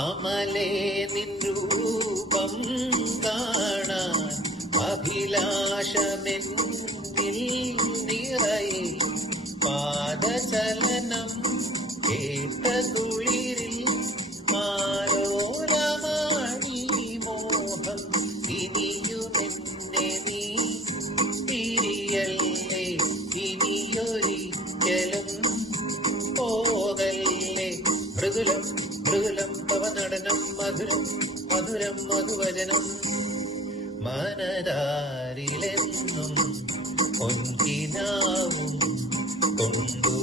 അമലേ നിൻ രൂപം കാണാൻ അഭിലാഷമെന്നിൽ നിറയെ പാദചലനം കേട്ട കുളിരിൽ ആലോലമാണീ മോഹം ഇനിയുമെന്നെ നീ തിരിയല്ലേ ഇനിയൊരിക്കലും പോകല്ലേ മൃദുലം മൃദുലം തവ നടനം മധുരം മധുരം മധുവചനം മനതാരിലെന്നും പൊൻകിനാവും കൊണ്ടു